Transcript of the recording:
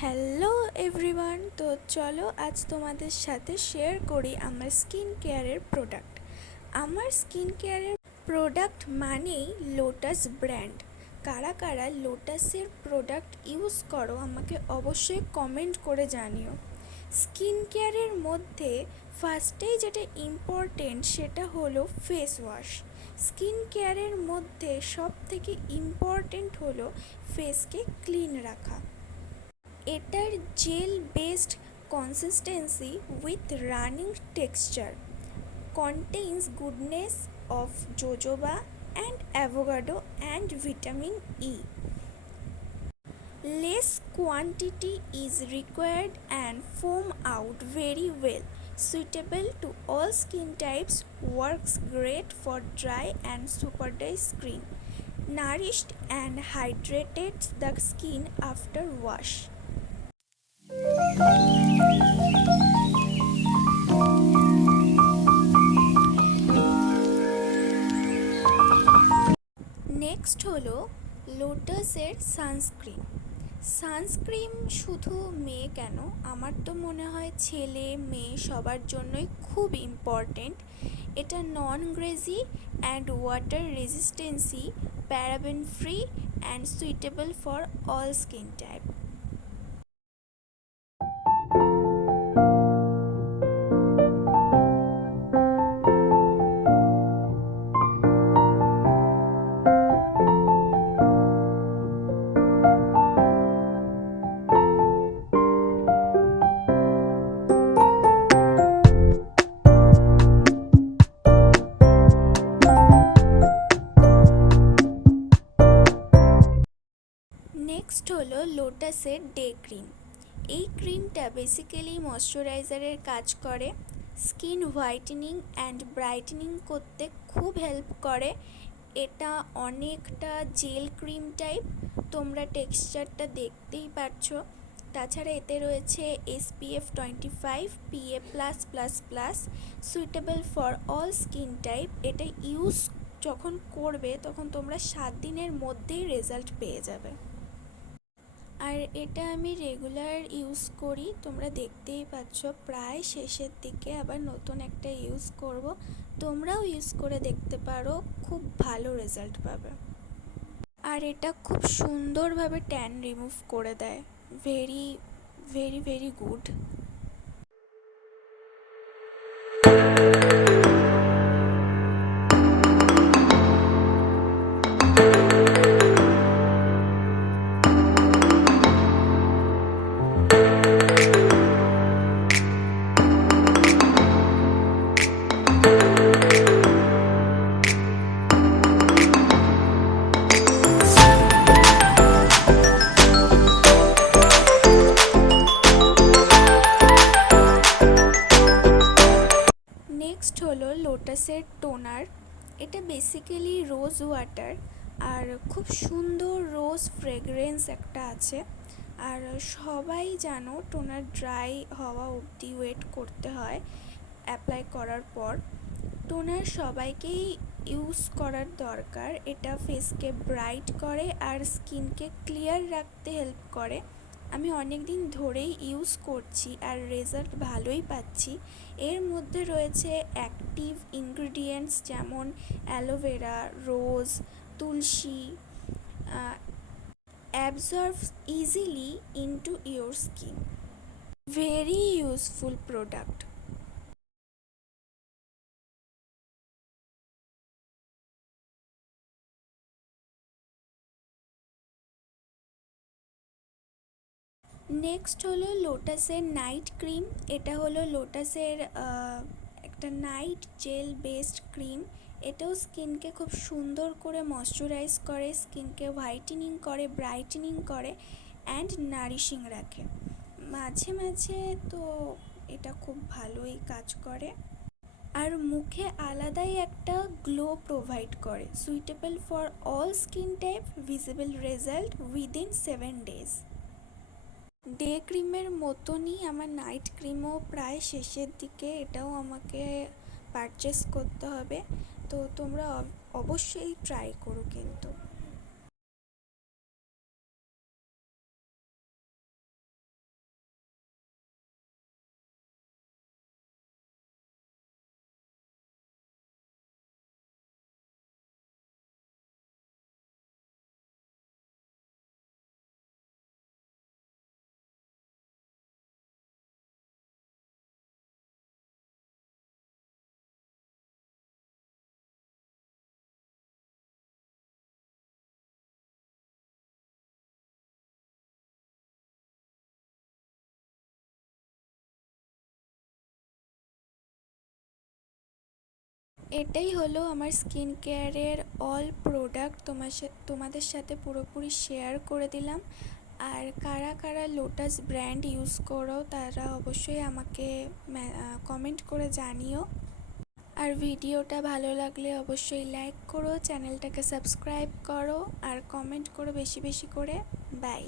Hello everyone, তো চলো আজ তোমাদের সাথে শেয়ার করি আমার স্কিন কেয়ারের প্রোডাক্ট। আমার স্কিন কেয়ারের প্রোডাক্ট মানেই লোটাস ব্র্যান্ড। কারা কারা লোটাসের প্রোডাক্ট ইউজ করো আমাকে অবশ্যই কমেন্ট করে জানিও। স্কিন কেয়ারের মধ্যে ফার্স্টেই যেটা ইম্পর্টেন্ট সেটা হলো ফেস ওয়াশ। স্কিন কেয়ারের মধ্যে সব থেকে ইম্পর্টেন্ট হলো ফেসকে ক্লিন রাখা। এটার jail based consistency with running texture contains goodness of jojoba and avocado and vitamin E. Less quantity is required and foam out very well. Suitable to all skin types, works great for dry and super dry skin. Nourished and hydrated the skin after wash. Next হলো লোটাসের sunscreen শুধু মেয়ে কেন, আমার তো মনে হয় ছেলে মেয়ে সবার জন্যই খুব ইম্পর্টেন্ট। এটা non greasy and water resistancy, paraben free and suitable for all skin type. Next হলো লোটাসের ডে ক্রিম। এই ক্রিমটা বেসিক্যালি ময়শ্চারাইজারের কাজ করে, স্কিন হোয়াইটেনিং অ্যান্ড ব্রাইটেনিং করতে খুব হেল্প করে। এটা অনেকটা জেল ক্রিম টাইপ, তোমরা টেক্সচারটা দেখতেই পাচ্ছ। তাছাড়া এতে রয়েছে SPF 25 PA+++, suitable for all skin type. এটা ইউজ যখন করবে তখন তোমরা 7 দিনের মধ্যেই রেজাল্ট পেয়ে যাবে। আর এটা আমি রেগুলার ইউজ করি, তোমরা দেখতেই পাচ্ছ প্রায় শেষের দিকে আবার নতুন একটা ইউজ করব। তোমরাও ইউজ করে দেখতে পারো, খুব ভালো রেজাল্ট পাবে। আর এটা খুব সুন্দরভাবে ট্যান রিমুভ করে দেয়, very very very good. Next হলো লোটাসের টোনার। এটা বেসিক্যালি রোজ ওয়াটার, আর খুব সুন্দর রোজ ফ্রেগরেন্স একটা আছে। আর সবাই জানো টোনার ড্রাই হওয়া অবধি ওয়েট করতে হয় অ্যাপ্লাই করার পর। টোনার সবাইকেই ইউজ করার দরকার। এটা ফেসকে ব্রাইট করে আর স্কিনকে ক্লিয়ার রাখতে হেল্প করে। আমি অনেক দিন ধরেই ইউজ করছি আর রেজাল্ট ভালোই পাচ্ছি। এর মধ্যে রয়েছে অ্যাক্টিভ ইনগ্রিডিয়েন্টস যেমন aloe vera, rose, Tulsi, absorbs easily into your skin. Very useful product. Next হলো লোটাসের নাইট ক্রিম। এটা হলো লোটাসের একটা নাইট জেল বেসড ক্রিম। এটাও স্কিনকে খুব সুন্দর করে ময়শ্চারাইজ করে, স্কিনকে হোয়াইটেনিং করে, ব্রাইটেনিং করে অ্যান্ড নারিশিং রাখে। মাঝে মাঝে তো এটা খুব ভালোই কাজ করে। আর মুখে আলাদাই একটা গ্লো প্রোভাইড করে, suitable for all skin type, visible result within 7 days। Day ক্রিমের মতনই আমার নাইট ক্রিমও প্রায় শেষের দিকে, এটাও আমাকে পারচেস করতে হবে। তো তোমরা অবশ্যই ট্রাই করো কিন্তু। এটাই হলো আমার স্কিন কেয়ারের অল প্রোডাক্ট তোমাদের সাথে পুরোপুরি শেয়ার করে দিলাম। আর কারা কারা লোটাস ব্র্যান্ড ইউজ করো তারা অবশ্যই আমাকে কমেন্ট করে জানিও। আর ভিডিওটা ভালো লাগলে অবশ্যই লাইক করো, চ্যানেলটাকে সাবস্ক্রাইব করো আর কমেন্ট করো বেশি বেশি করে। বাই।